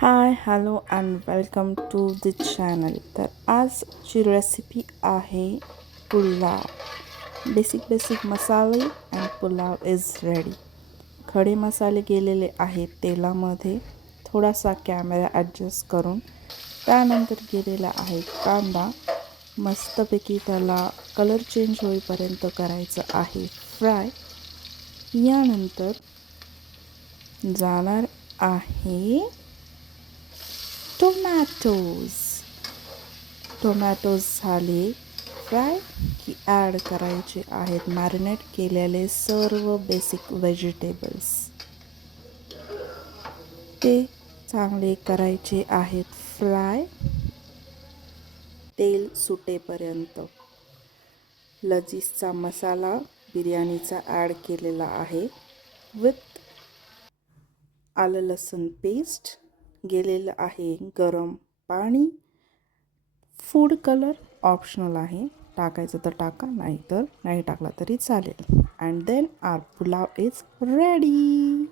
High hello and welcome to the channel. तर आजची recipe आहे पुलाव. बेसिक मसाले अँड पुलाव इज रेडी. खडे मसाले गेलेले आहेत तेलामध्ये, थोडासा कॅमेरा ॲडजस्ट करून. त्यानंतर गेलेला आहे कांदा, मस्तपैकी त्याला कलर चेंज होईपर्यंत करायचं आहे फ्राय. यानंतर जाणार आहे टोमॅटोज झाले फ्राय की ॲड करायचे आहेत मॅरिनेट केलेले सर्व बेसिक व्हेजिटेबल्स. ते चांगले करायचे आहेत फ्राय तेल सुटेपर्यंत. लजीजचा मसाला बिर्याणीचा ॲड केलेला आहे विथ आलं लसूण पेस्ट. गेलेलं आहे गरम पाणी. फूड कलर ऑप्शनल आहे, टाकायचं तर टाका, नाही तर नाही टाकला तरी चालेल. And then our pulao is ready.